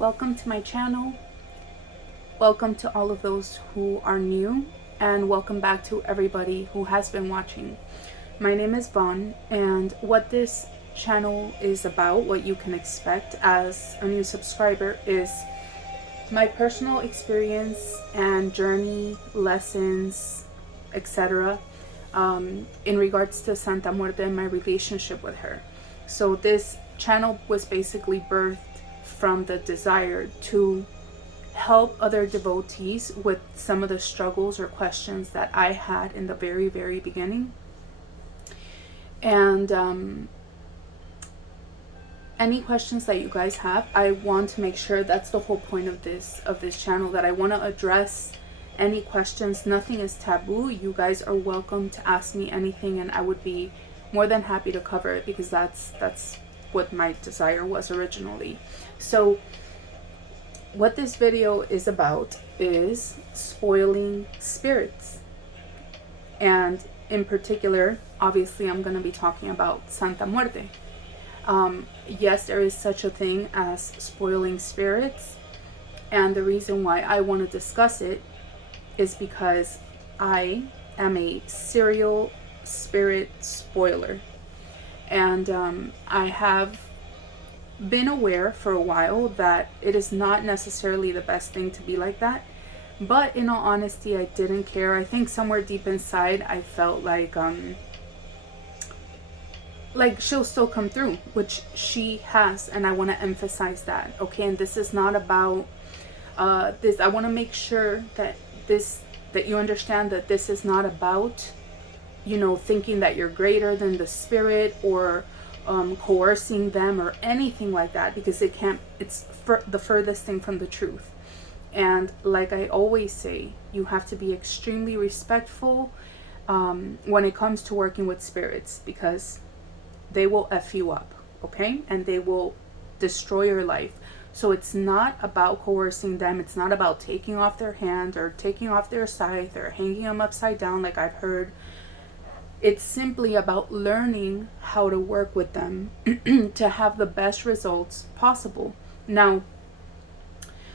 Welcome to my channel. Welcome to all of those who are new, and welcome back to everybody who has been watching. My name is Vaughn, and what this channel is about, what you can expect as a new subscriber, is my personal experience and journey, lessons, etc. In regards to Santa Muerte and my relationship with her. So this channel was basically birthed from the desire to help other devotees with some of the struggles or questions that I had in the very, very beginning. And any questions that you guys have, I want to make sure that's the whole point of this channel, that I want to address any questions. Nothing is taboo. You guys are welcome to ask me anything, and I would be more than happy to cover it, because that's what my desire was originally. So what this video is about is spoiling spirits, and in particular, obviously, I'm going to be talking about Santa Muerte. Yes, there is such a thing as spoiling spirits, and the reason why I want to discuss it is because I am a serial spirit spoiler, and I have been aware for a while that it is not necessarily the best thing to be like that, but in all honesty, I didn't care. I think somewhere deep inside I felt like she'll still come through, which she has, and I want to emphasize that, okay? And this is not about this. I want to make sure that you understand that this is not about, you know, thinking that you're greater than the spirit, or coercing them or anything like that, because it's the furthest thing from the truth. And like I always say, you have to be extremely respectful when it comes to working with spirits, because they will F you up, okay? And they will destroy your life. So it's not about coercing them. It's not about taking off their hand or taking off their scythe or hanging them upside down like I've heard. It's simply about learning how to work with them to have the best results possible. Now,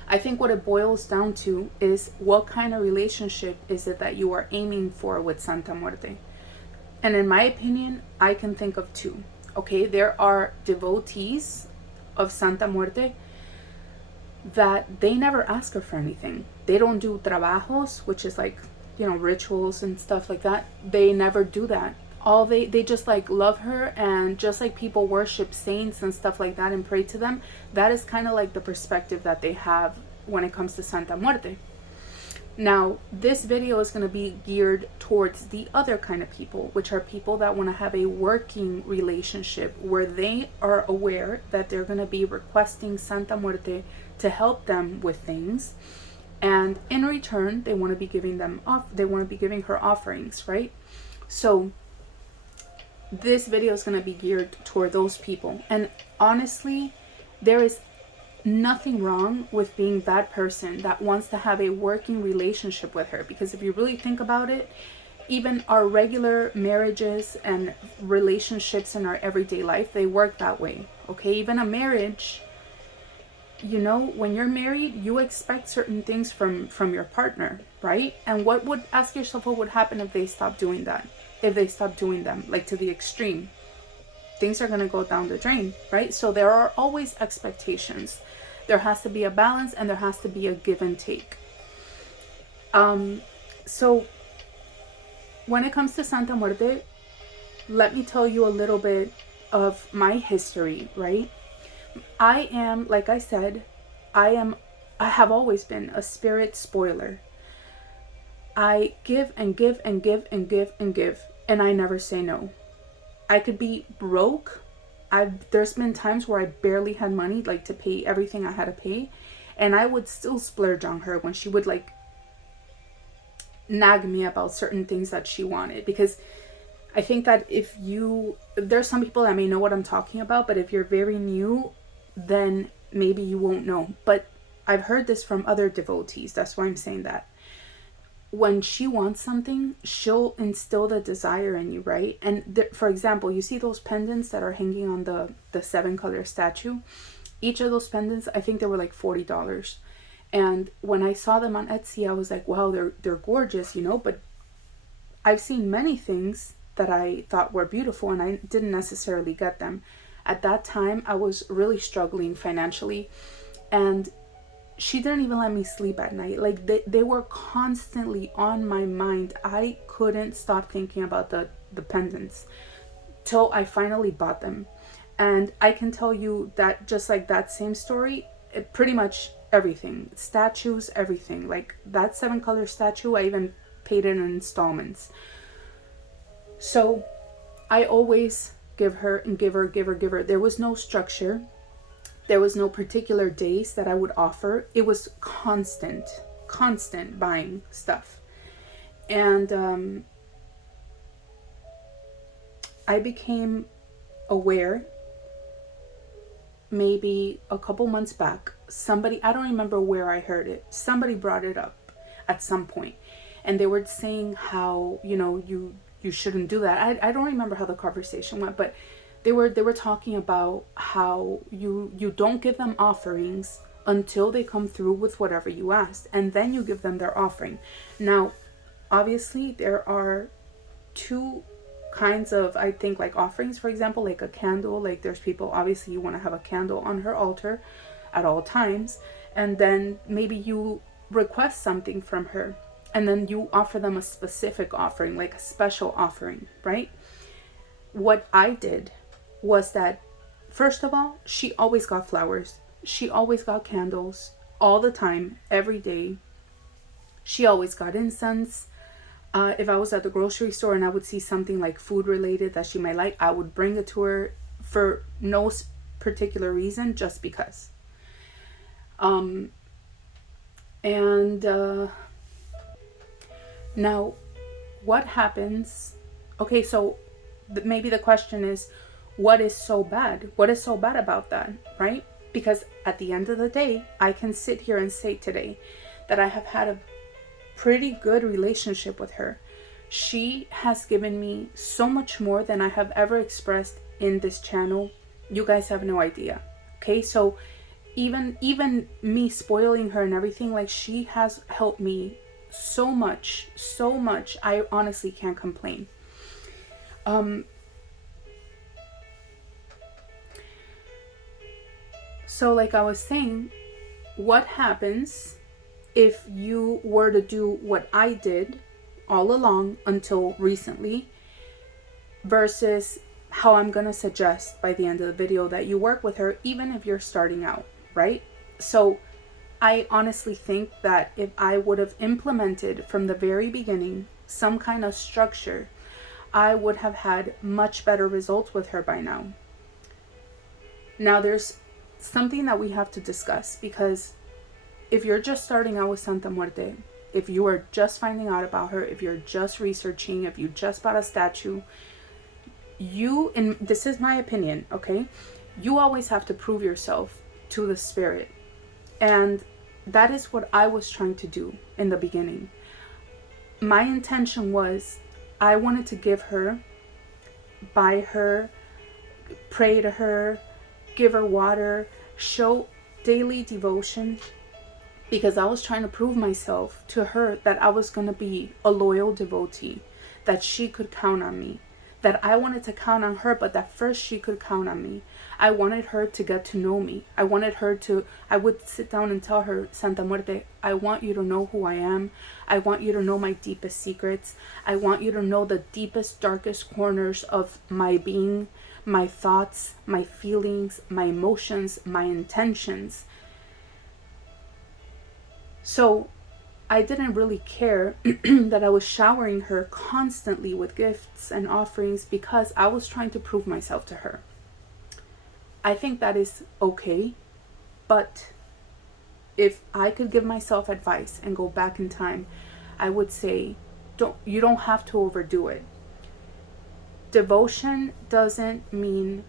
I think what it boils down to is, what kind of relationship is it that you are aiming for with Santa Muerte? And in my opinion, I can think of two. Okay, there are devotees of Santa Muerte that they never ask her for anything. They don't do trabajos, which is like, you know, rituals and stuff like that. They never do that. All they just like love her, and just like people worship saints and stuff like that and pray to them, that is kind of like the perspective that they have when it comes to Santa Muerte. Now, this video is going to be geared towards the other kind of people, which are people that want to have a working relationship where they are aware that they're going to be requesting Santa Muerte to help them with things, and in return they want to be giving her offerings, right? So this video is going to be geared toward those people. And honestly, there is nothing wrong with being that person that wants to have a working relationship with her, because if you really think about it, even our regular marriages and relationships in our everyday life, they work that way, okay? Even a marriage, you know, when you're married, you expect certain things from your partner, right? And ask yourself what would happen if they stopped doing that, if they stopped doing them, like to the extreme. Things are going to go down the drain, right? So there are always expectations. There has to be a balance, and there has to be a give and take. So when it comes to Santa Muerte, let me tell you a little bit of my history, right? I am, like I said, I have always been a spirit spoiler. I give and give and give and give and give, and I never say no. I could be broke. There's been times where I barely had money, like, to pay everything I had to pay, and I would still splurge on her when she would like nag me about certain things that she wanted. Because I think that there's some people that may know what I'm talking about, but if you're very new, then maybe you won't know. But I've heard this from other devotees. That's why I'm saying that. When she wants something, she'll instill the desire in you, right? And for example, you see those pendants that are hanging on the 7-color statue? Each of those pendants, I think they were like $40. And when I saw them on Etsy, I was like, wow, they're gorgeous, you know, but I've seen many things that I thought were beautiful and I didn't necessarily get them. At that time, I was really struggling financially, and she didn't even let me sleep at night. Like they were constantly on my mind. I couldn't stop thinking about the pendants till I finally bought them. And I can tell you that just like that same story, it pretty much everything, statues, everything, like that 7-color statue, I even paid it in installments. So I always give her and give her. There was no structure. There was no particular days that I would offer. It was constant buying stuff. And I became aware maybe a couple months back. Somebody, I don't remember where I heard it, somebody brought it up at some point, and they were saying how, you know, you shouldn't do that. I don't remember how the conversation went, but they were talking about how you don't give them offerings until they come through with whatever you asked, and then you give them their offering. Now, obviously, there are two kinds of, I think, like offerings. For example, like a candle, like there's people, obviously you want to have a candle on her altar at all times, and then maybe you request something from her and then you offer them a specific offering, like a special offering, right? What I did was that, first of all, she always got flowers, she always got candles all the time, every day. She always got incense. If I was at the grocery store and I would see something like food related that she might like, I would bring it to her for no particular reason, just because. Now, what happens? Okay, so maybe the question is, what is so bad? What is so bad about that, right? Because at the end of the day, I can sit here and say today that I have had a pretty good relationship with her. She has given me so much more than I have ever expressed in this channel. You guys have no idea. Okay, so even me spoiling her and everything, like, she has helped me so much. I honestly can't complain. So like I was saying, what happens if you were to do what I did all along until recently, versus how I'm gonna suggest by the end of the video that you work with her, even if you're starting out, right? So I honestly think that if I would have implemented from the very beginning some kind of structure, I would have had much better results with her by now. Now there's something that we have to discuss, because if you're just starting out with Santa Muerte, if you are just finding out about her, if you're just researching, if you just bought a statue, and this is my opinion, okay? You always have to prove yourself to the spirit. And that is what I was trying to do in the beginning. My intention was, I wanted to give her, buy her, pray to her, give her water, show daily devotion, because I was trying to prove myself to her that I was going to be a loyal devotee, that she could count on me, that I wanted to count on her, but that first she could count on me. I wanted her to get to know me. I would sit down and tell her, Santa Muerte, I want you to know who I am. I want you to know my deepest secrets. I want you to know the deepest, darkest corners of my being, my thoughts, my feelings, my emotions, my intentions. So I didn't really care that I was showering her constantly with gifts and offerings, because I was trying to prove myself to her. I think that is okay, but if I could give myself advice and go back in time, I would say, you don't have to overdo it. Devotion doesn't mean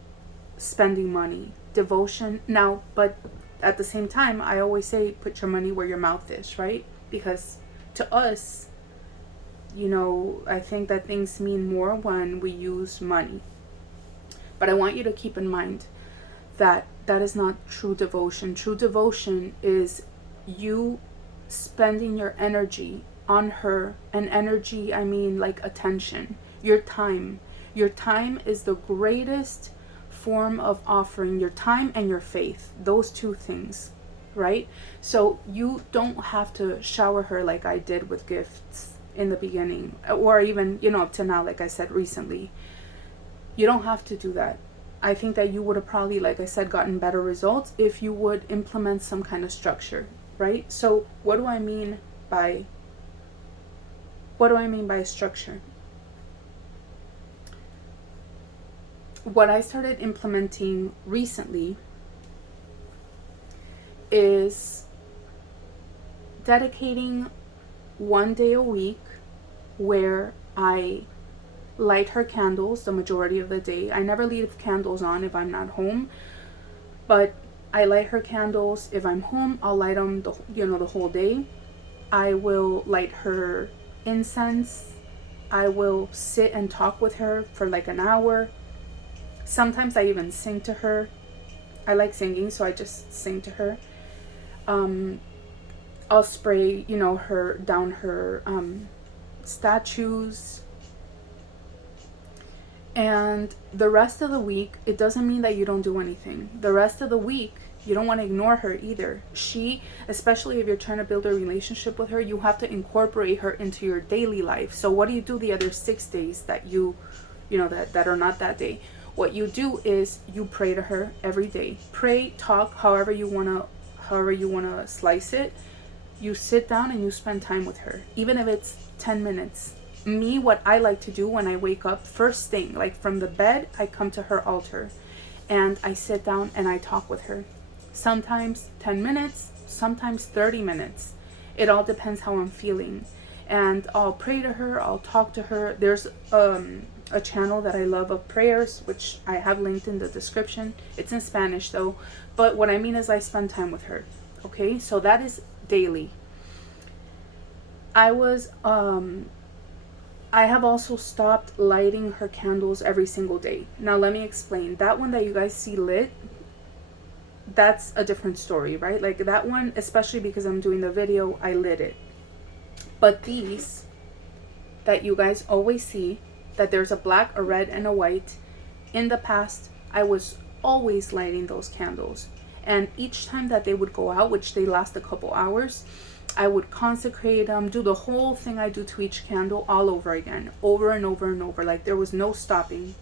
spending money. Devotion now, but at the same time, I always say, put your money where your mouth is, right? Because to us, you know, I think that things mean more when we use money. But I want you to keep in mind that that is not true devotion. True devotion is you spending your energy on her, and energy, I mean like attention, your time. Your time is the greatest form of offering, your time and your faith, those two things, right? So you don't have to shower her like I did with gifts in the beginning, or even, you know, up to now, like I said recently. You don't have to do that. I think that you would have probably, like I said, gotten better results if you would implement some kind of structure, right? So what do I mean by structure? What I started implementing recently is dedicating one day a week where I light her candles the majority of the day. I never leave candles on if I'm not home, but I light her candles. If I'm home, I'll light them the whole day. I will light her incense. I will sit and talk with her for like an hour. Sometimes I even sing to her. I like singing, so I just sing to her. I'll spray, her down her statues. And the rest of the week, it doesn't mean that you don't do anything. The rest of the week, you don't want to ignore her either. She, especially if you're trying to build a relationship with her, you have to incorporate her into your daily life. So what do you do the other 6 days that that are not that day? What you do is you pray to her every day. Pray, talk, however you wanna slice it. You sit down and you spend time with her, even if it's 10 minutes. Me, what I like to do when I wake up, first thing, like from the bed, I come to her altar and I sit down and I talk with her. Sometimes 10 minutes, sometimes 30 minutes. It all depends how I'm feeling. And I'll pray to her, I'll talk to her. There's a channel that I love of prayers, which I have linked in the description. It's in Spanish though, but what I mean is I spend time with her. Okay, so that is daily. I have also stopped lighting her candles every single day. Now let me explain. That one that you guys see lit, that's a different story, right? Like that one, especially because I'm doing the video, I lit it. But these that you guys always see, that there's a black, a red, and a white, in the past, I was always lighting those candles. And each time that they would go out, which they last a couple hours, I would consecrate them, do the whole thing I do to each candle all over again, over and over and over, like there was no stopping.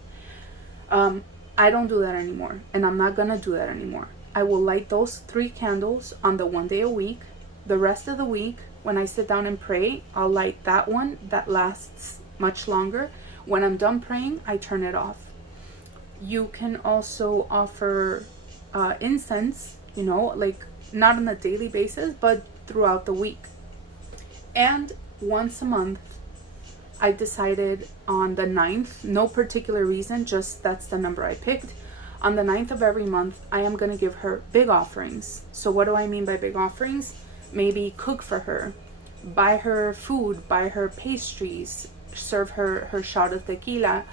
I don't do that anymore, and I'm not gonna do that anymore. I will light those 3 candles on the one day a week. The rest of the week, when I sit down and pray, I'll light that one that lasts much longer. When I'm done praying, I turn it off. You can also offer incense, like not on a daily basis, but throughout the week. And once a month, I decided on the 9th, no particular reason, just that's the number I picked. On the 9th of every month, I am going to give her big offerings. So what do I mean by big offerings? Maybe cook for her, buy her food, buy her pastries, serve her shot of tequila.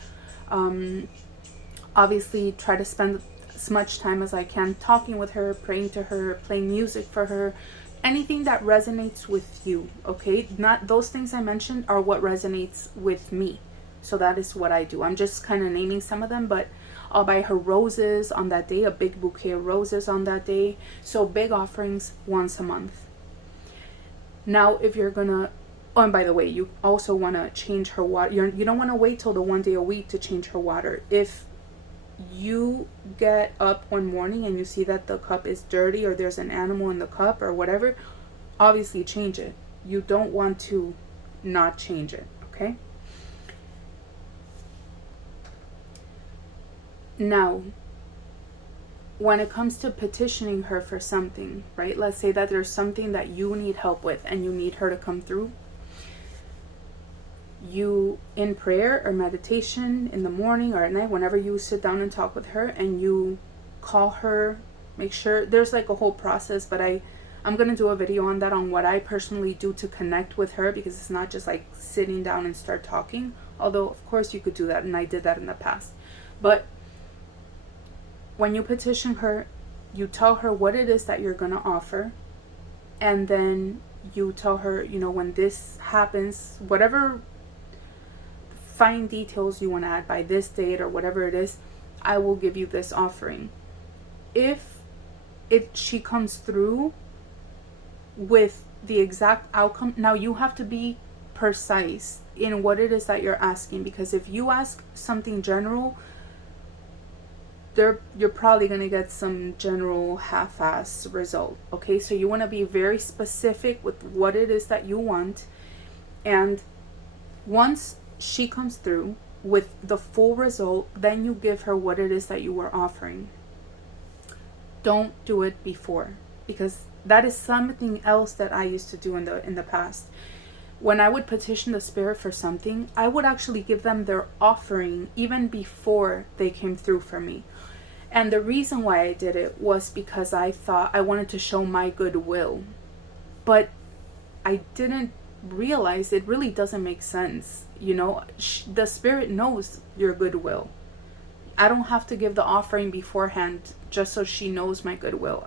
Obviously try to spend as much time as I can talking with her, praying to her, playing music for her, anything that resonates with you. Okay, not those things I mentioned are what resonates with me, so that is what I do. I'm just kind of naming some of them, but I'll buy her roses on that day, a big bouquet of roses on that day. So big offerings once a month. Now if you're gonna, oh, and by the way, you also want to change her water. You don't want to wait till the one day a week to change her water. If you get up one morning and you see that the cup is dirty or there's an animal in the cup or whatever, obviously change it. You don't want to not change it, okay? Now, when it comes to petitioning her for something, right? Let's say that there's something that you need help with and you need her to come through. You, in prayer or meditation in the morning or at night, whenever you sit down and talk with her, and you call her, make sure, there's like a whole process, but I'm going to do a video on that, on what I personally do to connect with her, because it's not just like sitting down and start talking, although of course you could do that, and I did that in the past. But when you petition her, you tell her what it is that you're going to offer, and then you tell her, you know, when this happens, whatever fine details you want to add by this date or whatever it is, I will give you this offering. If she comes through with the exact outcome, now you have to be precise in what it is that you're asking, because if you ask something general, you're probably going to get some general half-ass result. Okay, so you want to be very specific with what it is that you want, and once she comes through with the full result, then you give her what it is that you were offering. Don't do it before, because that is something else that I used to do in the past. When I would petition the spirit for something, I would actually give them their offering even before they came through for me. And the reason why I did it was because I thought I wanted to show my goodwill. But I didn't realize it really doesn't make sense. You know, the spirit knows your goodwill. I don't have to give the offering beforehand just so she knows my goodwill.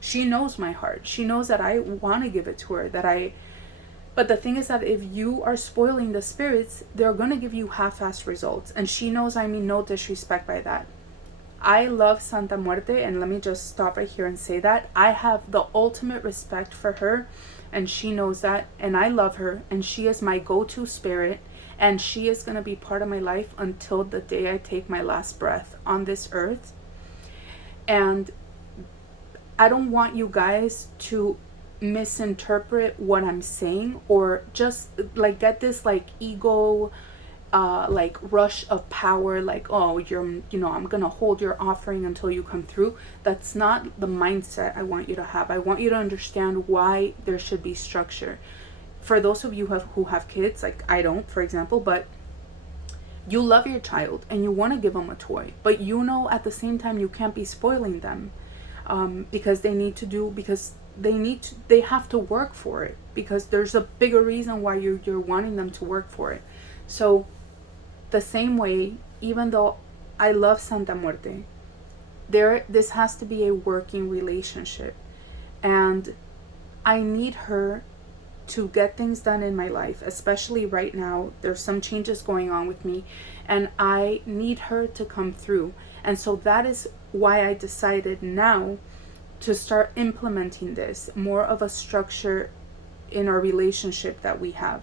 She knows my heart. She knows that I want to give it to her, but the thing is that if you are spoiling the spirits, they're going to give you half-assed results. And she knows I mean no disrespect by that. I love Santa Muerte, and let me just stop right here and say that. I have the ultimate respect for her, and she knows that, and I love her, and she is my go-to spirit, and she is going to be part of my life until the day I take my last breath on this earth. And I don't want you guys to misinterpret what I'm saying, or just like get this like ego like rush of power, like, oh, I'm gonna hold your offering until you come through. That's not the mindset I want you to have. I want you to understand why there should be structure. For those of you who have kids, like I don't, for example, but you love your child and you want to give them a toy, but you know at the same time you can't be spoiling them, because they have to work for it, because there's a bigger reason why you're wanting them to work for it. So the same way, even though I love Santa Muerte, this has to be a working relationship, and I need her to get things done in my life, especially right now. There's some changes going on with me, and I need her to come through. And so that is why I decided now to start implementing this, more of a structure in our relationship that we have.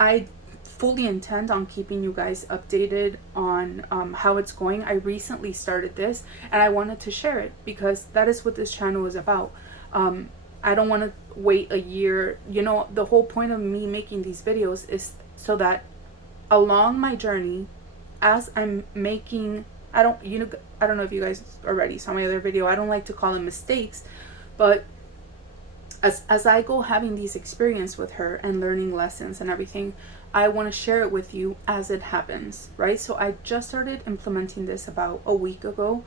I fully intend on keeping you guys updated on how it's going. I recently started this, and I wanted to share it because that is what this channel is about. I don't want to wait a year. You know, the whole point of me making these videos is so that along my journey, as I'm making, I don't know if you guys already saw my other video. I don't like to call them mistakes, but as I go having these experiences with her and learning lessons and everything, I want to share it with you as it happens, right? So I just started implementing this about a week ago,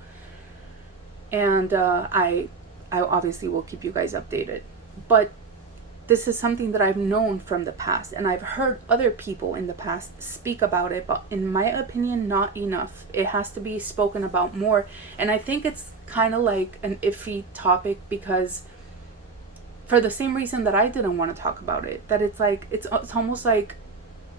and I obviously will keep you guys updated. But this is something that I've known from the past, and I've heard other people in the past speak about it, but in my opinion, not enough. It has to be spoken about more. And I think it's kind of like an iffy topic, because for the same reason that I didn't want to talk about it, that it's like, it's almost like,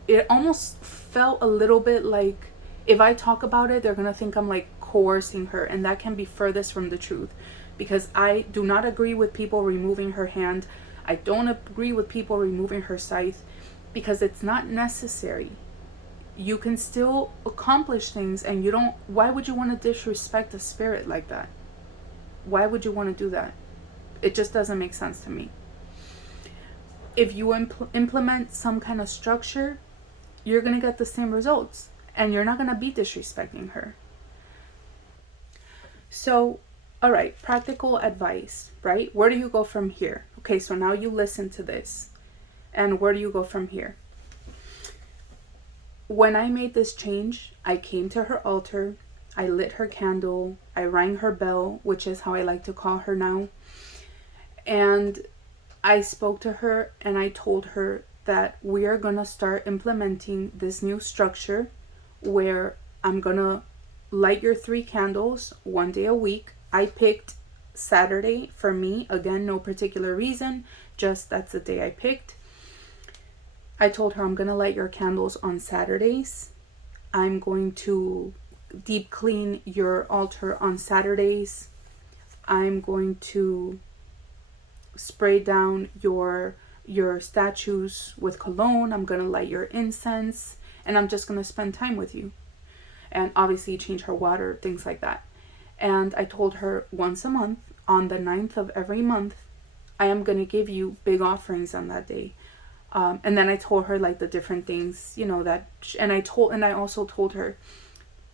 it almost felt a little bit like if I talk about it, they're going to think I'm like coercing her, and that can be furthest from the truth, because I do not agree with people removing her hand. I don't agree with people removing her scythe, because it's not necessary. You can still accomplish things, and why would you want to disrespect a spirit like that? Why would you want to do that? It just doesn't make sense to me. If you implement some kind of structure, you're going to get the same results, and you're not going to be disrespecting her. So, all right, practical advice, right? Where do you go from here? Okay, so now you listen to this, and where do you go from here? When I made this change, I came to her altar, I lit her candle, I rang her bell, which is how I like to call her now, and I spoke to her, and I told her that we are going to start implementing this new structure where I'm going to light your 3 candles one day a week. I picked Saturday for me. Again, no particular reason, just that's the day I picked. I told her, I'm going to light your candles on Saturdays. I'm going to deep clean your altar on Saturdays. I'm going to spray down your statues with cologne. I'm going to light your incense. And I'm just going to spend time with you. And obviously change her water, things like that. And I told her once a month, on the 9th of every month, I am going to give you big offerings on that day. And then I told her like the different things, you know, that, and I also told her,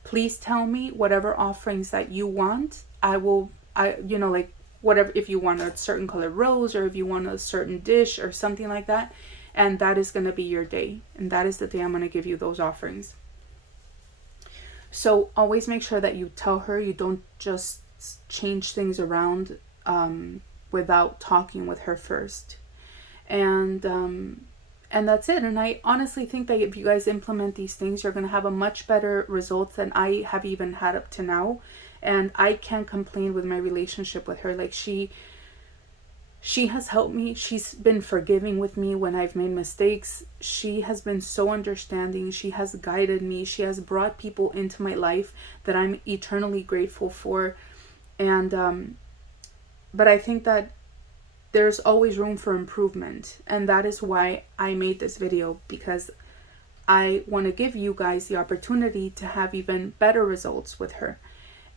please tell me whatever offerings that you want. You know, like whatever, if you want a certain colored rose or if you want a certain dish or something like that. And that is going to be your day. And that is the day I'm going to give you those offerings. So always make sure that you tell her. You don't just change things around without talking with her first. And that's it. And I honestly think that if you guys implement these things, you're going to have a much better results than I have even had up to now. And I can't complain with my relationship with her. Like she has helped me. She's been forgiving with me when I've made mistakes. She has been so understanding. She has guided me. She has brought people into my life that I'm eternally grateful for. And but I think that there's always room for improvement. And that is why I made this video, because I want to give you guys the opportunity to have even better results with her.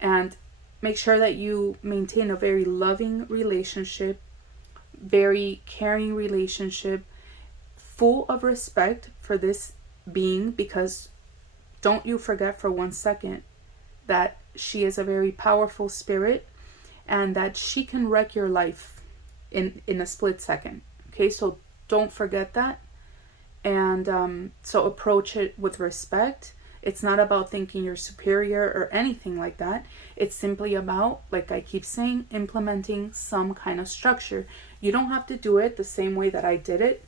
And make sure that you maintain a very loving relationship, very caring relationship, full of respect for this being, because don't you forget for 1 second that she is a very powerful spirit and that she can wreck your life in a split second. Okay, so don't forget that. And so approach it with respect. It's not about thinking you're superior or anything like that. It's simply about, like I keep saying, implementing some kind of structure. You don't have to do it the same way that I did it.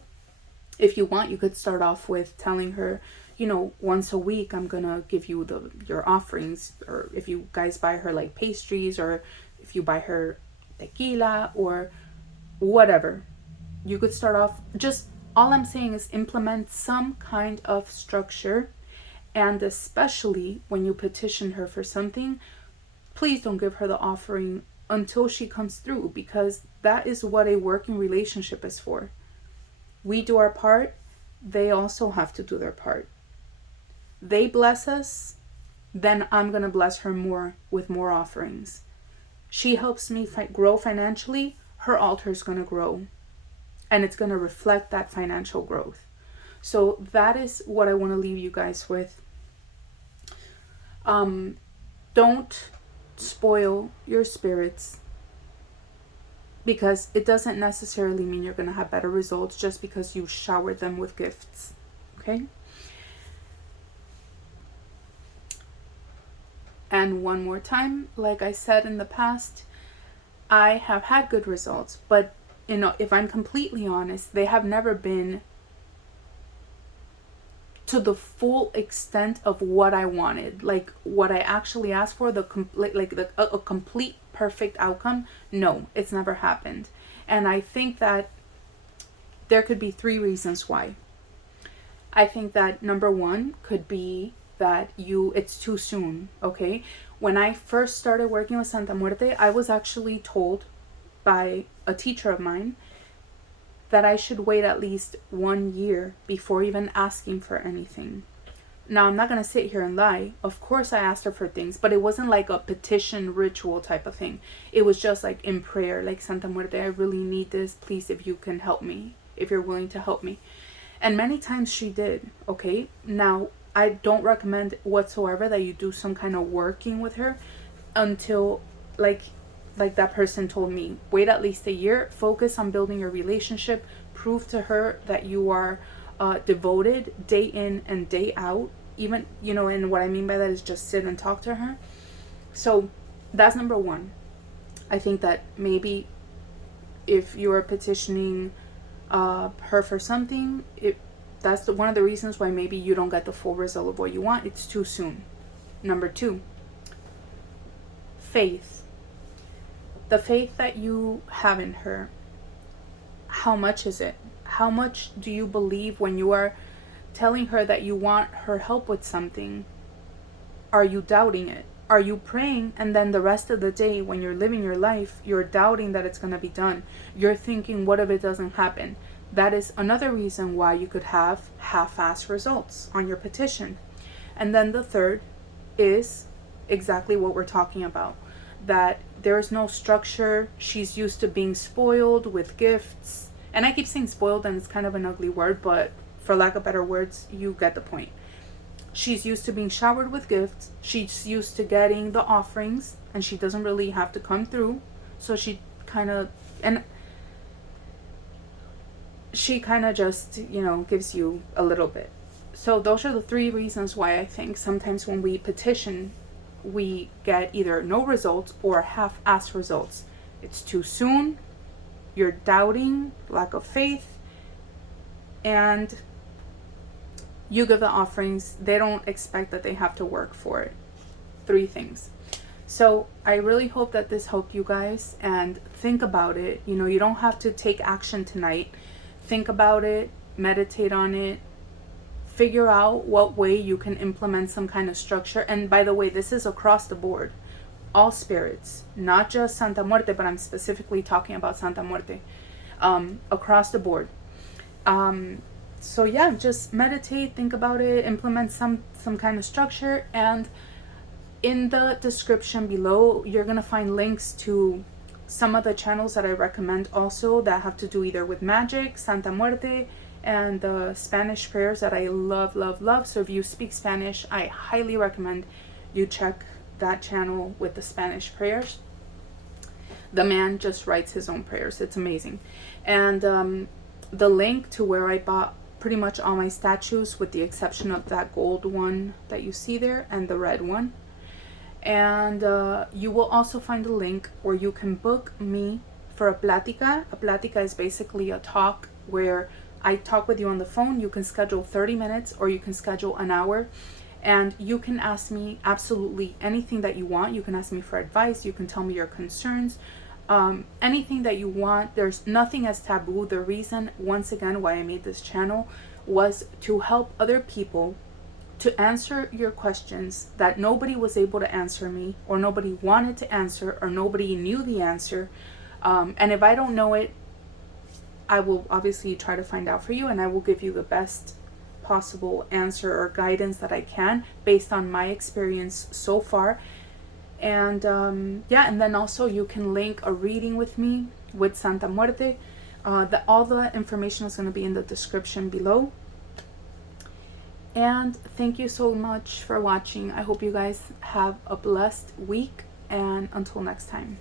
If you want, you could start off with telling her, you know, once a week I'm gonna give you your offerings. Or if you guys buy her like pastries, or if you buy her tequila or whatever, you could start off. Just all I'm saying is implement some kind of structure. And especially when you petition her for something, please don't give her the offering until she comes through, because that is what a working relationship is for. We do our part, they also have to do their part. They bless us, then I'm going to bless her more with more offerings. She helps me grow financially, her altar is going to grow. And it's going to reflect that financial growth. So that is what I want to leave you guys with. Don't spoil your spirits, because it doesn't necessarily mean you're going to have better results just because you showered them with gifts. Okay? And one more time, like I said in the past, I have had good results, but you know, if I'm completely honest, they have never been to the full extent of what I wanted, like what I actually asked for, a complete perfect outcome. No, it's never happened. And I think that there could be 3 reasons why. I think that number 1 could be that it's too soon. Okay, when I first started working with Santa Muerte, I was actually told by a teacher of mine that I should wait at least 1 year before even asking for anything. Now, I'm not going to sit here and lie. Of course I asked her for things, but it wasn't like a petition ritual type of thing. It was just like in prayer, like, Santa Muerte, I really need this. Please, if you can help me, if you're willing to help me. And many times she did. Okay, now I don't recommend whatsoever that you do some kind of working with her until like that person told me, wait at least a year, focus on building your relationship, prove to her that you are devoted day in and day out. Even, you know, and what I mean by that is just sit and talk to her. So that's number 1. I think that maybe if you are petitioning her for something, that's one of the reasons why maybe you don't get the full result of what you want. It's too soon. Number 2, faith. The faith that you have in her, how much is it? How much do you believe when you are telling her that you want her help with something? Are you doubting it? Are you praying and then the rest of the day when you're living your life, you're doubting that it's going to be done? You're thinking, what if it doesn't happen? That is another reason why you could have half-assed results on your petition. And then the third is exactly what we're talking about, that there's no structure. She's used to being spoiled with gifts. And I keep saying spoiled, and it's kind of an ugly word, but for lack of better words, you get the point. She's used to being showered with gifts. She's used to getting the offerings, and she doesn't really have to come through. So she kind of just, gives you a little bit. So those are the 3 reasons why I think sometimes when we petition, we get either no results or half-assed results. It's too soon, you're doubting, lack of faith, and you give the offerings, they don't expect that they have to work for it. 3 things. So I really hope that this helped you guys, and think about it. You don't have to take action tonight. Think about it, meditate on it, figure out what way you can implement some kind of structure. And by the way, this is across the board. All spirits, not just Santa Muerte, but I'm specifically talking about Santa Muerte. Across the board. So yeah, just meditate, think about it, implement some kind of structure. And in the description below, you're going to find links to some of the channels that I recommend also that have to do either with magic, Santa Muerte, and the Spanish prayers that I love, love, love. So if you speak Spanish, I highly recommend you check that channel with the Spanish prayers. The man just writes his own prayers. It's amazing. And the link to where I bought pretty much all my statues, with the exception of that gold one that you see there and the red one. And you will also find a link where you can book me for a plática. A plática is basically a talk where I talk with you on the phone. You can schedule 30 minutes or you can schedule an hour, and you can ask me absolutely anything that you want. You can ask me for advice. You can tell me your concerns, anything that you want. There's nothing as taboo. The reason, once again, why I made this channel was to help other people, to answer your questions that nobody was able to answer me, or nobody wanted to answer, or nobody knew the answer. And if I don't know it, I will obviously try to find out for you, and I will give you the best possible answer or guidance that I can based on my experience so far. And yeah, and then also you can link a reading with me with Santa Muerte. All the information is going to be in the description below. And thank you so much for watching. I hope you guys have a blessed week, and until next time.